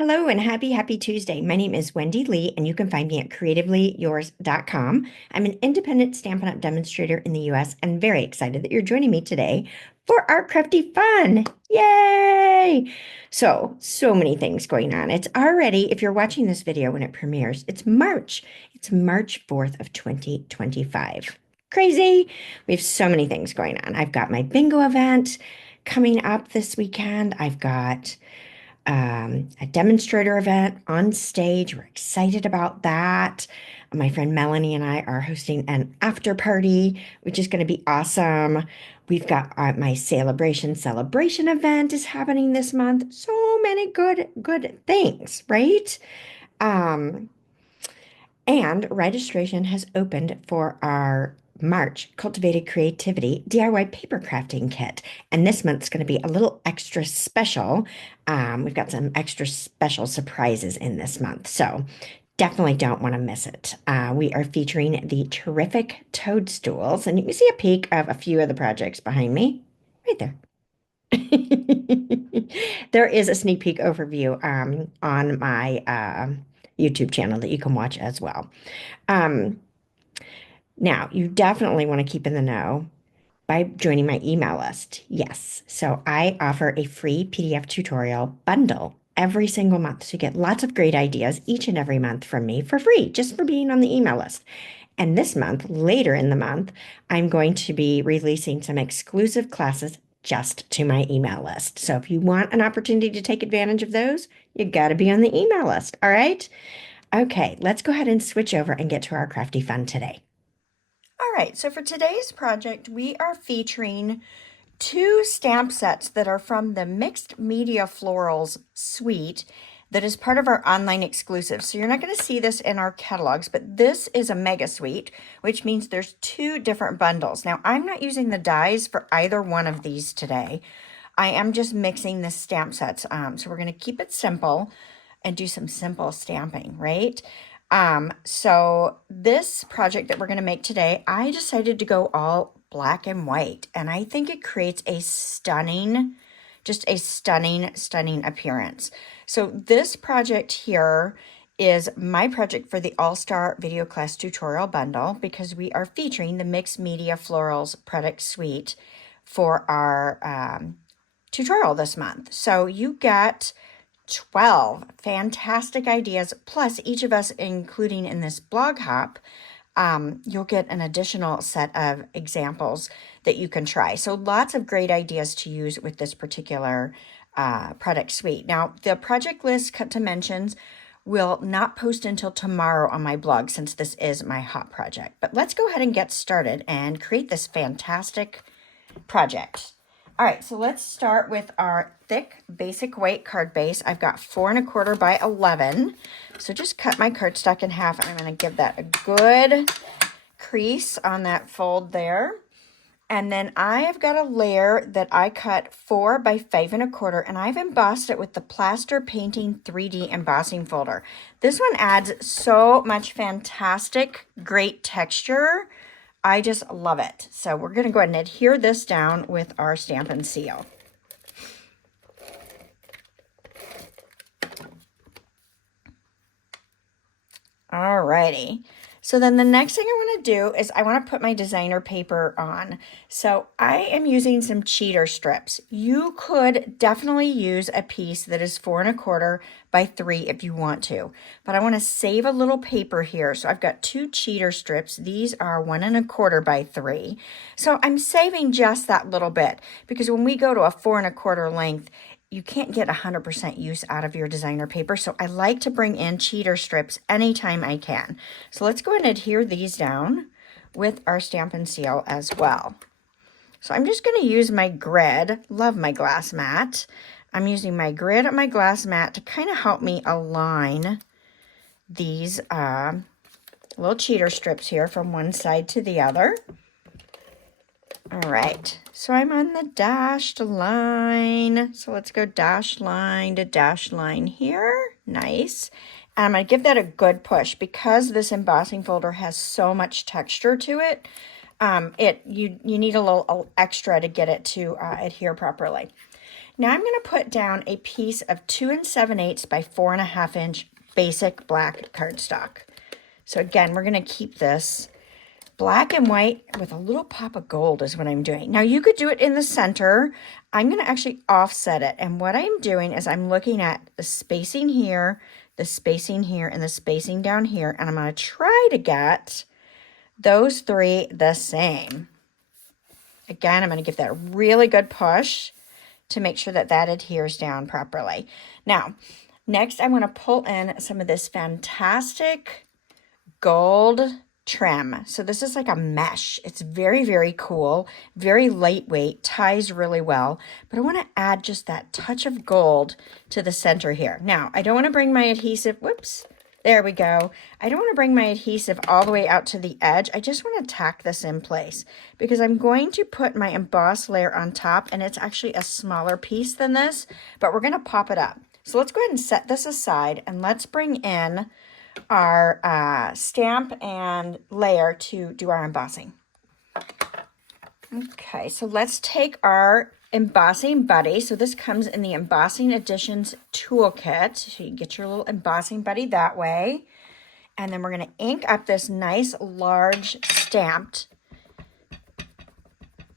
Hello and happy Tuesday. My name is Wendy Lee, and you can find me at CreativeLeeYours.com. I'm an independent Stampin' Up! Demonstrator in the US and very excited that you're joining me today for our crafty fun. Yay! So many things going on. It's already, if you're watching this video when it premieres, it's March. It's March 4th of 2025. Crazy! We have so many things going on. I've got my bingo event coming up this weekend. I've got a demonstrator event on stage. We're excited about that. My friend Melanie and I are hosting an after party, which is going to be awesome. We've got my celebration event is happening this month. So many good things, right? Um, and registration has opened for our March Cultivated Creativity DIY paper crafting kit. And this month's going to be a little extra special. We've got some extra special surprises in this month. So definitely don't want to miss it. We are featuring the terrific toadstools. And you can see a peek of a few of the projects behind me right there. There is a sneak peek overview on my YouTube channel that you can watch as well. Um, Now, you definitely want to keep in the know by joining my email list. Yes. So I offer a free PDF tutorial bundle every single month. So you get lots of great ideas each and every month from me for free, just for being on the email list. And this month, later in the month, I'm going to be releasing some exclusive classes just to my email list. So if you want an opportunity to take advantage of those, you got to be on the email list. All right. Okay, let's go ahead and switch over and get to our crafty fun today. All right, so for today's project, we are featuring two stamp sets that are from the Mixed Media Florals suite that is part of our online exclusive. So you're not going to see this in our catalogs, but this is a mega suite, which means there's two different bundles. Now, I'm not using the dies for either one of these today. I am just mixing the stamp sets. So we're going to keep it simple and do some simple stamping, right? So this project that we're going to make today, I decided to go all black and white, and I think it creates a stunning, just a stunning appearance. So this project here is my project for the All-Star Video Class Tutorial Bundle because we are featuring the Mixed Media Florals product suite for our tutorial this month. So you get 12 fantastic ideas, plus each of us, including in this blog hop, you'll get an additional set of examples that you can try. So lots of great ideas to use with this particular product suite. Now, the project list cut dimensions will not post until tomorrow on my blog since this is my hot project. But let's go ahead and get started and create this fantastic project. All right, so let's start with our thick basic weight card base. I've got 4¼ by 11. So just cut my cardstock in half. I'm going to give that a good crease on that fold there. And then I have got a layer that I cut 4 by 5¼ and I've embossed it with the Plaster Painting 3D embossing folder. This one adds so much fantastic, great texture. I just love it. So we're going to go ahead and adhere this down with our Stampin' Seal. Alrighty. So then the next thing I want to do is I want to put my designer paper on. So I am using some cheater strips. You could definitely use a piece that is 4¼ by 3 if you want to, but I want to save a little paper here. So I've got two cheater strips. These are 1¼ by 3. So I'm saving just that little bit because when we go to a 4¼ length, you can't get 100% use out of your designer paper. So I like to bring in cheater strips anytime I can. So let's go ahead and adhere these down with our Stampin' Seal as well. So I'm just going to use my grid. Love my glass mat. I'm using my grid on my glass mat to kind of help me align these little cheater strips here from one side to the other. All right, so I'm on the dashed line. So let's go dashed line to dashed line here. Nice. And I'm going to give that a good push because this embossing folder has so much texture to it. You need a little extra to get it to adhere properly. Now I'm going to put down a piece of 2 7/8 by 4.5 inch basic black cardstock. So again, we're going to keep this black and white with a little pop of gold is what I'm doing. Now you could do it in the center. I'm going to actually offset it. And what I'm doing is I'm looking at the spacing here, the spacing here, and the spacing down here. And I'm going to try to get those three the same. Again, I'm going to give that a really good push to make sure that that adheres down properly. Now, next I'm going to pull in some of this fantastic gold trim. So this is like a mesh. It's very, very cool, very lightweight, ties really well, but I want to add just that touch of gold to the center here. Now, I don't want to bring my adhesive, whoops, there we go. I don't want to bring my adhesive all the way out to the edge. I just want to tack this in place because I'm going to put my emboss layer on top, and it's actually a smaller piece than this, but we're going to pop it up. So let's go ahead and set this aside, and let's bring in our stamp and layer to do our embossing. Okay, so let's take our embossing buddy. So this comes in the Embossing Editions toolkit. So you get your little embossing buddy that way. And then we're going to ink up this nice large stamped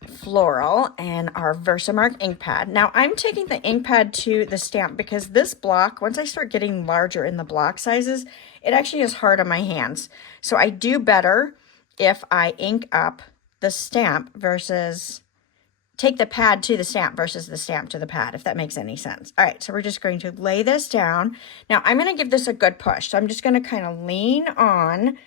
floral and our Versamark ink pad. Now I'm taking the ink pad to the stamp because this block, once I start getting larger in the block sizes, it actually is hard on my hands. So I do better if I ink up the stamp versus take the pad to the stamp versus the stamp to the pad, if that makes any sense. All right, so we're just going to lay this down. Now I'm going to give this a good push. So I'm just going to kind of lean on.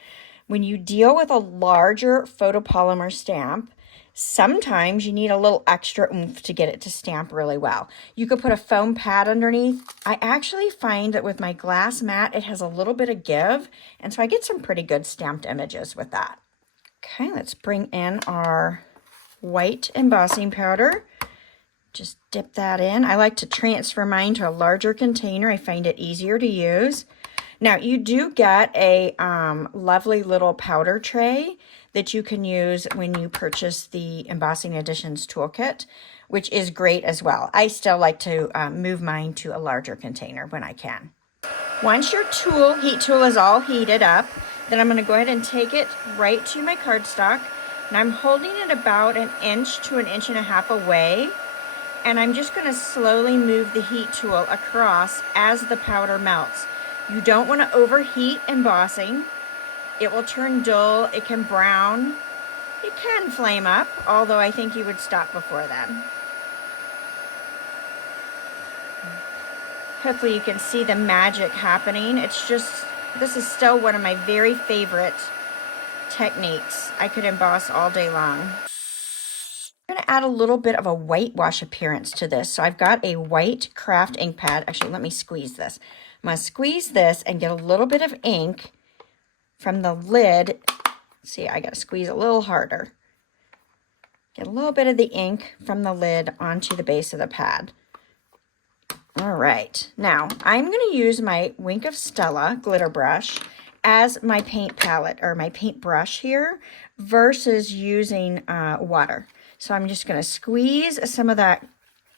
When you deal with a larger photopolymer stamp, sometimes you need a little extra oomph to get it to stamp really well. You could put a foam pad underneath. I actually find that with my glass mat, it has a little bit of give, and so I get some pretty good stamped images with that. Okay, let's bring in our white embossing powder. Just dip that in. I like to transfer mine to a larger container. I find it easier to use. Now, you do get a lovely little powder tray that you can use when you purchase the Embossing Editions toolkit, which is great as well. I still like to move mine to a larger container when I can. Once your heat tool is all heated up, then I'm going to go ahead and take it right to my cardstock. And I'm holding it about 1 inch to 1.5 inches away. And I'm just going to slowly move the heat tool across as the powder melts. You don't want to overheat embossing. It will turn dull, it can brown, it can flame up, although I think you would stop before then. Hopefully you can see the magic happening. It's just, this is still one of my very favorite techniques. I could emboss all day long. I'm going to add a little bit of a whitewash appearance to this. So I've got a white craft ink pad. Actually, let me squeeze this. I'm going to squeeze this and get a little bit of ink from the lid. See, I got to squeeze a little harder. Get a little bit of the ink from the lid onto the base of the pad. All right, now I'm going to use my Wink of Stella glitter brush as my paint palette or my paint brush here versus using water. So I'm just going to squeeze some of that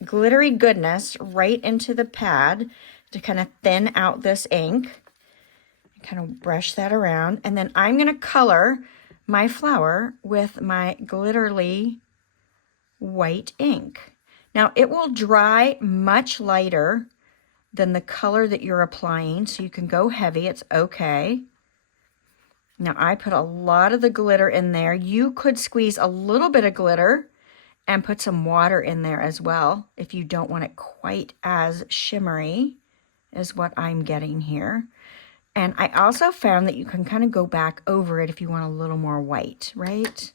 glittery goodness right into the pad to kind of thin out this ink. Kind of brush that around, and then I'm going to color my flower with my Glitterly white ink. Now it will dry much lighter than the color that you're applying, so you can go heavy, it's okay. Now I put a lot of the glitter in there. You could squeeze a little bit of glitter and put some water in there as well if you don't want it quite as shimmery as what I'm getting here. And I also found that you can kind of go back over it if you want a little more white, right?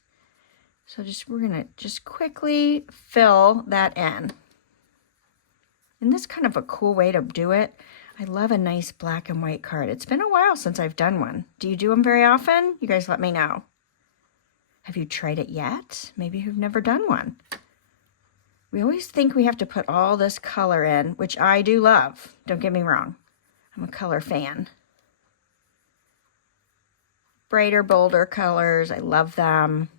So we're gonna just quickly fill that in. And this is kind of a cool way to do it. I love a nice black and white card. It's been a while since I've done one. Do you do them very often? You guys let me know. Have you tried it yet? Maybe you've never done one. We always think we have to put all this color in, which I do love. Don't get me wrong. I'm a color fan. Brighter, bolder colors. I love them.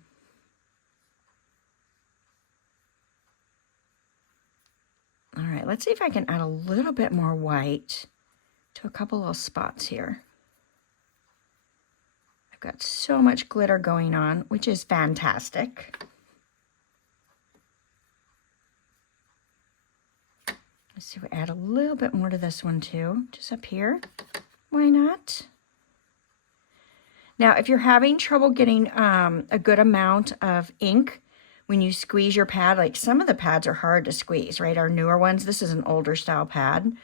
All right, let's see if I can add a little bit more white to a couple little spots here. I've got so much glitter going on, which is fantastic. Let's see, we add a little bit more to this one too, just up here. Why not? Now, if you're having trouble getting a good amount of ink when you squeeze your pad, like some of the pads are hard to squeeze, right? Our newer ones, this is an older style pad,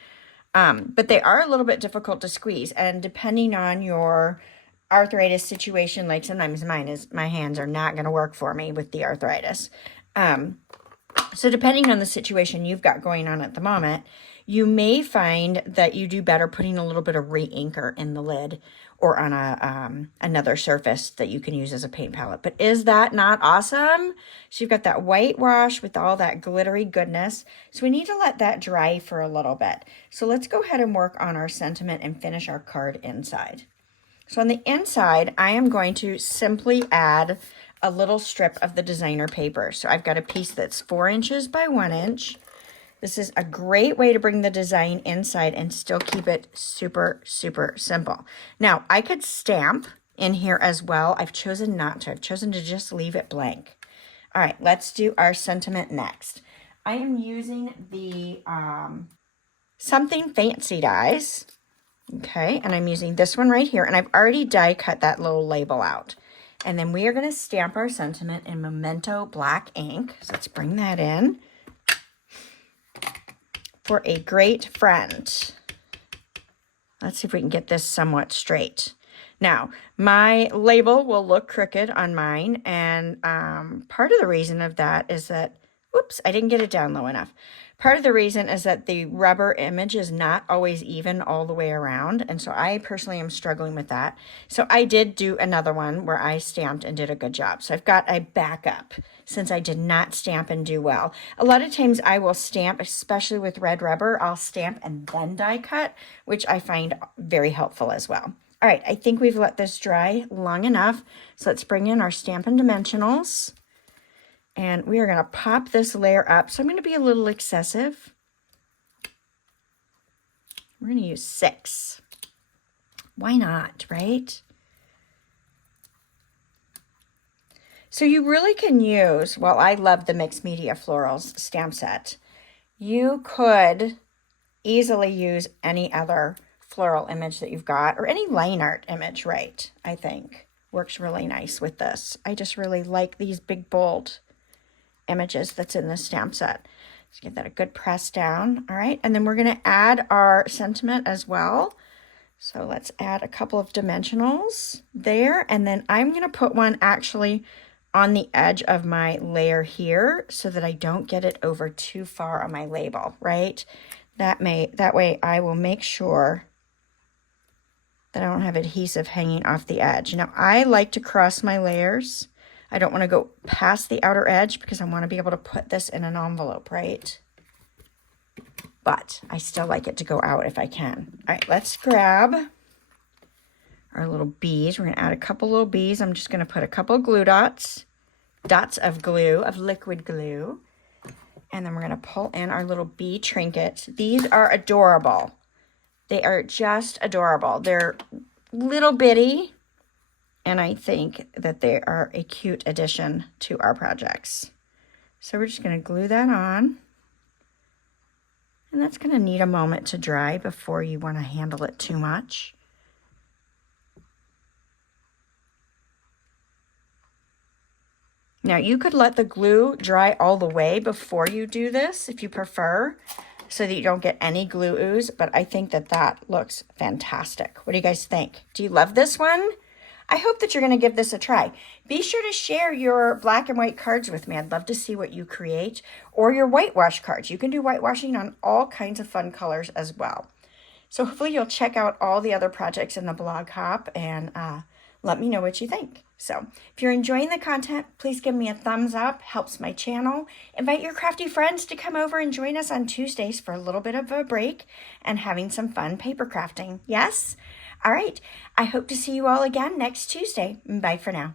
but they are a little bit difficult to squeeze. And depending on your arthritis situation, like sometimes my hands are not going to work for me with the arthritis. So depending on the situation you've got going on at the moment, you may find that you do better putting a little bit of re-inker in the lid or on another surface that you can use as a paint palette. But is that not awesome? So you've got that whitewash with all that glittery goodness. So we need to let that dry for a little bit. So let's go ahead and work on our sentiment and finish our card inside. So on the inside, I am going to simply add a little strip of the designer paper. So I've got a piece that's 4 inches by 1 inch. This is a great way to bring the design inside and still keep it super, super simple. Now, I could stamp in here as well. I've chosen not to. I've chosen to just leave it blank. All right, let's do our sentiment next. I am using the Something Fancy dies. Okay, and I'm using this one right here, and I've already die cut that little label out. And then we are going to stamp our sentiment in Memento black ink. So let's bring that in. For a great friend. Let's see if we can get this somewhat straight. Now, my label will look crooked on mine, and part of the reason of that is that, whoops, I didn't get it down low enough. Part of the reason is that the rubber image is not always even all the way around, and so I personally am struggling with that. So I did do another one where I stamped and did a good job. So I've got a backup since I did not stamp and do well. A lot of times I will stamp, especially with red rubber, I'll stamp and then die cut, which I find very helpful as well. All right, I think we've let this dry long enough. So let's bring in our Stampin' Dimensionals. And we are going to pop this layer up. So I'm going to be a little excessive. We're going to use 6. Why not, right? So you really can use, well, I love the Mixed Media Florals stamp set. You could easily use any other floral image that you've got, or any line art image, right? I think works really nice with this. I just really like these big, bold images that's in the stamp set. Let's give that a good press down. All right, and then we're going to add our sentiment as well. So let's add a couple of dimensionals there, and then I'm going to put one actually on the edge of my layer here so that I don't get it over too far on my label, right? That way I will make sure that I don't have adhesive hanging off the edge. Now, I like to cross my layers. I don't want to go past the outer edge because I want to be able to put this in an envelope, right? But I still like it to go out if I can. All right, let's grab our little bees. We're going to add a couple little bees. I'm just going to put a couple of glue dots of glue, of liquid glue. And then we're going to pull in our little bee trinkets. These are adorable. They are just adorable. They're little bitty. And I think that they are a cute addition to our projects. So we're just going to glue that on. And that's going to need a moment to dry before you want to handle it too much. Now you could let the glue dry all the way before you do this if you prefer, so that you don't get any glue ooze, but I think that that looks fantastic. What do you guys think? Do you love this one? I hope that you're going to give this a try. Be sure to share your black and white cards with me. I'd love to see what you create, or your whitewash cards. You can do whitewashing on all kinds of fun colors as well. So hopefully you'll check out all the other projects in the blog hop and let me know what you think. So if you're enjoying the content, please give me a thumbs up. Helps my channel. Invite your crafty friends to come over and join us on Tuesdays for a little bit of a break and having some fun paper crafting. Yes? All right. I hope to see you all again next Tuesday. Bye for now.